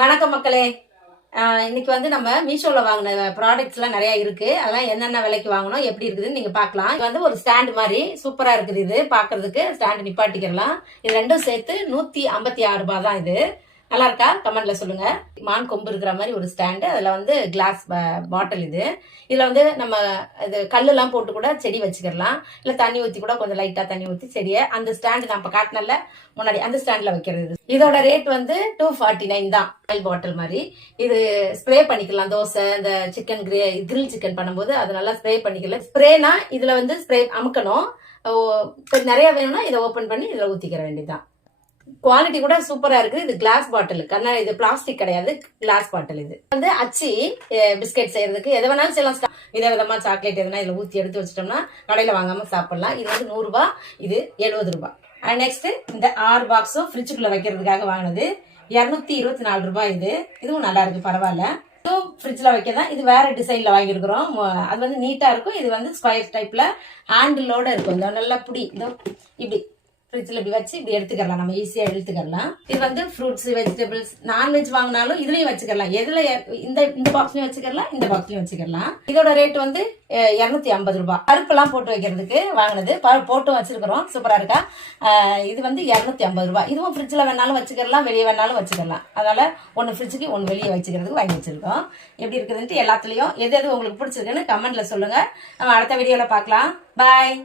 வணக்கம் மக்களே. இன்னைக்கு வந்து நம்ம மீஷோல வாங்கின ப்ராடக்ட்ஸ்லாம் நிறைய இருக்கு. அதெல்லாம் என்னென்ன விலைக்கு வாங்கணும், எப்படி இருக்குதுன்னு நீங்க பார்க்கலாம். இது வந்து ஒரு ஸ்டாண்ட் மாதிரி சூப்பரா இருக்குது. இது பார்க்கிறதுக்கு ஸ்டாண்ட் நிப்பாட்டிக்கலாம். இது ரெண்டும் சேர்த்து 156 ரூபாய் தான். இது நல்லா இருக்கா? கமெண்ட்ல சொல்லுங்க. மான் கொம்பு இருக்கிற மாதிரி ஒரு ஸ்டாண்டு, அதுல வந்து கிளாஸ் பாட்டில். இதுல வந்து நம்ம இது கல்லுலாம் போட்டு கூட செடி வச்சுக்கலாம், இல்ல தண்ணி ஊத்தி கூட கொஞ்சம் லைட்டா தண்ணி ஊத்தி செடியை அந்த ஸ்டாண்டு நம்ம காட்டினல முன்னாடி அந்த ஸ்டாண்ட்ல வைக்கிறது. இதோட ரேட் வந்து 249 தான். பாட்டில் மாதிரி இது ஸ்ப்ரே பண்ணிக்கலாம். தோசை இந்த சிக்கன் கிரில் சிக்கன் பண்ணும்போது அது நல்லா ஸ்ப்ரே பண்ணிக்கலாம். ஸ்ப்ரேனா இதுல வந்து ஸ்ப்ரே அமுக்கணும். நிறைய வேணும்னா இதை ஓபன் பண்ணி இதுல ஊத்திக்கிற வேண்டியதுதான். குவாலிட்டி கூட சூப்பரா இருக்கு. இது கிளாஸ் பாட்டில், கண்ணாடி, இது பிளாஸ்டிக் கிடையாது, கிளாஸ் பாட்டில். இது வந்து அச்சி பிஸ்கெட் செய்யறதுக்கு எதை வேணாலும் செய்யலாம். விதவிதமா சாக்லேட் எதுனா இதுல ஊத்தி எடுத்து வச்சிட்டோம்னா கடையில வாங்காம சாப்பிடலாம். இது வந்து 100 ரூபாய், இது 70 ரூபாய். நெக்ஸ்ட் இந்த 6 பாக்ஸும் ஃப்ரிட்ஜுக்குள்ள வைக்கிறதுக்காக வாங்கினது 224 ரூபாய். இதுவும் நல்லா இருக்கு, பரவாயில்ல. இதுவும் ஃப்ரிட்ஜ்ல வைக்கதான். இது வேற டிசைன்ல வாங்கியிருக்கிறோம். அது வந்து நீட்டா இருக்கும். இது வந்து ஸ்கொயர் டைப்ல ஹேண்டிலோட இருக்கும். இந்த நல்லா புடி இப்படி ஃப்ரிட்ஜில் இப்படி வச்சு இப்படி எடுத்துக்கலாம். நம்ம ஈஸியா எடுத்துக்கலாம். இது வந்து ஃப்ரூட்ஸ், வெஜிடபிள்ஸ், நான்வெஜ் வாங்கினாலும் இதுலயும் வச்சுக்கலாம். எதுல இந்த பாக்ஸ்லயும் வச்சுக்கலாம், இந்த பாக்ஸ்லயும் வச்சுக்கலாம். இதோட ரேட் வந்து 250 ரூபாய். பருப்பெல்லாம் போட்டு வைக்கிறதுக்கு வாங்கினது. போட்டு வச்சிருக்கிறோம். சூப்பரா இருக்கா? இது வந்து 250 ரூபாய். இதுவும் ஃப்ரிட்ஜில் வேணாலும் வச்சுக்கலாம், வெளியே வேணாலும் வச்சுக்கலாம். அதனால ஒன்னு ஃப்ரிட்ஜுக்கு ஒன்னு வெளியே வச்சுக்கிறதுக்கு வாங்கி வச்சிருக்கோம். எப்படி இருக்குதுன்ட்டு எல்லாத்துலயும் எது உங்களுக்கு பிடிச்சிருக்குன்னு கமெண்ட்ல சொல்லுங்க. நம்ம அடுத்த வீடியோல பார்க்கலாம். பாய்.